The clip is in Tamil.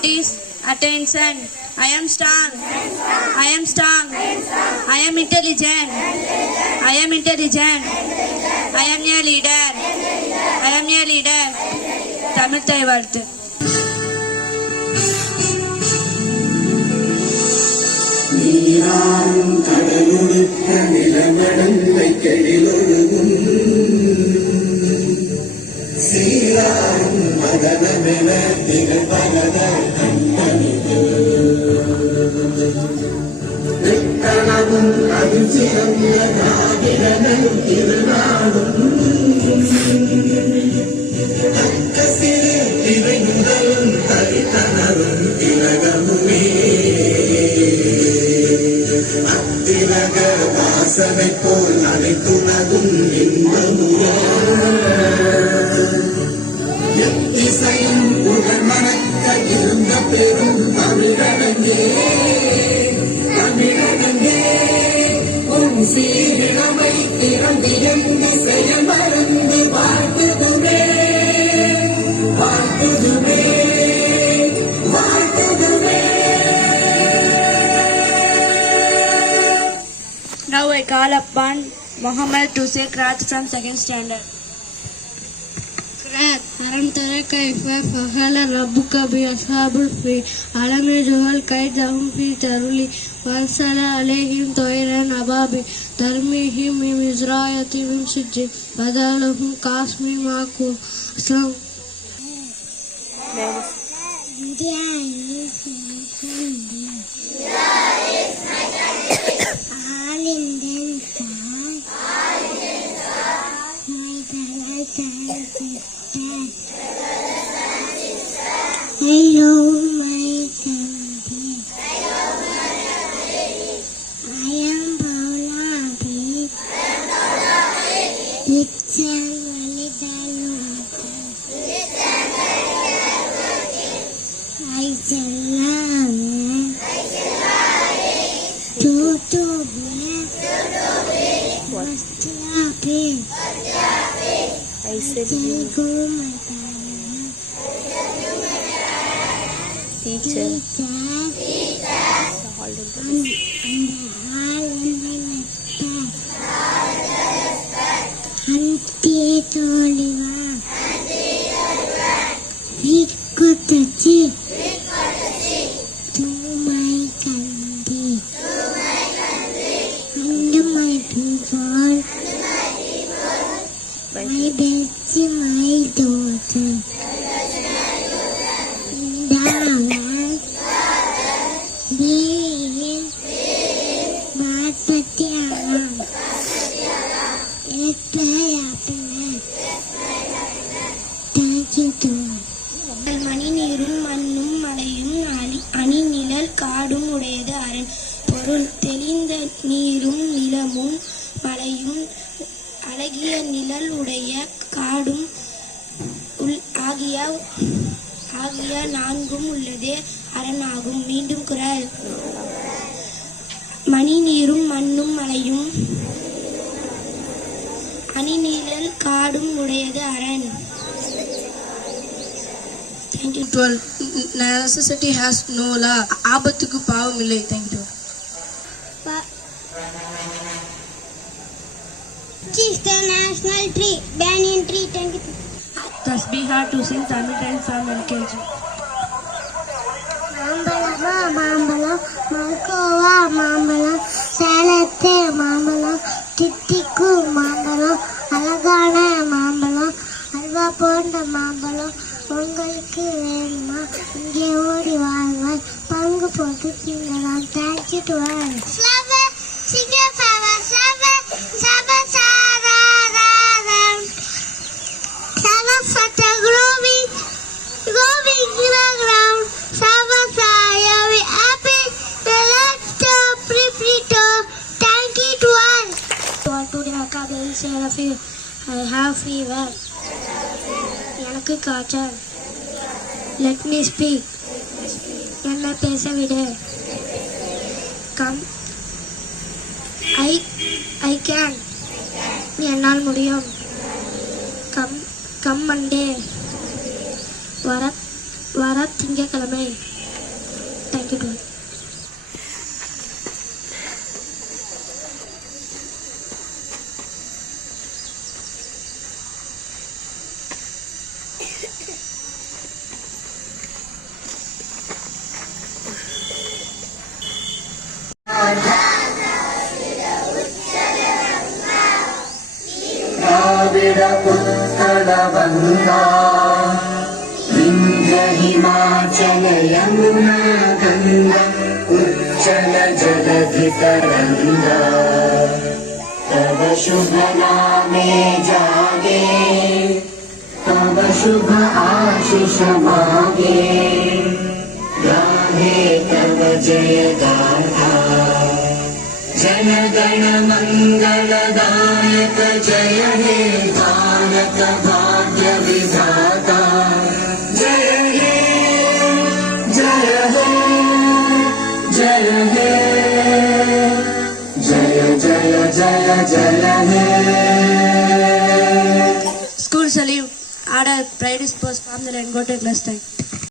That is attention. I am strong. I am strong. I am intelligent. I am intelligent. I am a leader. I am a leader. Tamil தாய் வாழ்த்து. நீராறும் கடலுடுக்க நிலமடந்தை கெழிலொழுகும் சீராறும் மதனமென திகழ்பகத கணவும் அது சிறந்த நாகிரனும் திருநாடும் தக்க சிறு திரை முதலும் தரித்தனரும் திலகமுமே அத்திலக வாசனை போல் அனைத்துலகும் இன்பமுயா எத்திசையும் புகழ் மணக்க இருந்த பெரும் தமிழனங்கே தமிழனங்கே உன் சீரிழமை திறந்தியந்து செயல் மறந்து வாழ்த்துதுமே வாழ்த்துதுமே வாழ்த்துதுமே. Now I call upon Muhammad to say Qiraat from 2nd standard. قرأت ألم تر كيف فعل ربك بأصحاب الفيل ألم يجعل كيدهم في تضليل وأرسل عليهم طيرا أبابيل ترميهم بحجارة من سجيل فجعلهم كعصف مأكول. السلام. Hello, my country. I am Paula Abhi. It's a little I teacher to my country and my people, my Betsy, my daughter. மணி நீரும் மண்ணும் மலையும் அணி நிழல் காடும் உடையது அரண். பொருள் தெளிந்த நீரும் நிலமும் மலையும் அழகிய நிழல் உடைய காடும் ஆகிய நான்கும் உள்ளதே அரணாகும். மீண்டும் குறள். மணி நீரும் மண்ணும் மலையும் அணி நிழல் காடும் உடையது அரண். Thank you. 12. Necessity has no law. ஆபத்துக்கு பாவம் இல்லை. Thank you. Which is the national tree? Banyan tree. Thank you. Tasbihah to sing Tamil time from LKG. மாம்பழமா மாம்பழம், மல்கோவா மாம்பழம், சேலத்தே மாம்பழம், தித்திக்கு மாம்பழம், அழகான மாம்பழம், அல்வா போன்ற மாம்பழம். உங்களுக்கு வேணுமா? இங்கே ஓடி வாழ்வாய், பங்கு போட்டு திங்கலாம். Thank you to all. I have fever. எனக்கு காய்ச்சல். Let me speak. என்னை பேச விடு. Come. I can. என்னால் முடியும். Come Monday. வர திங்கட்கிழமை. उत्कलगङ्गा विन्ध्य हिमाचल यमुना गङ्गा उच्चल जलधितरङ्गा तव शुभ नामे जागे तव शुभ आशीष मागे गाहे तव जय गाथा जन गण मंगलदायक जय हे भारत भाग्य विधाता जय हे जय हे जय हे जय जय जय जय हे School salute. Order, pride is post, form the line, go to class time.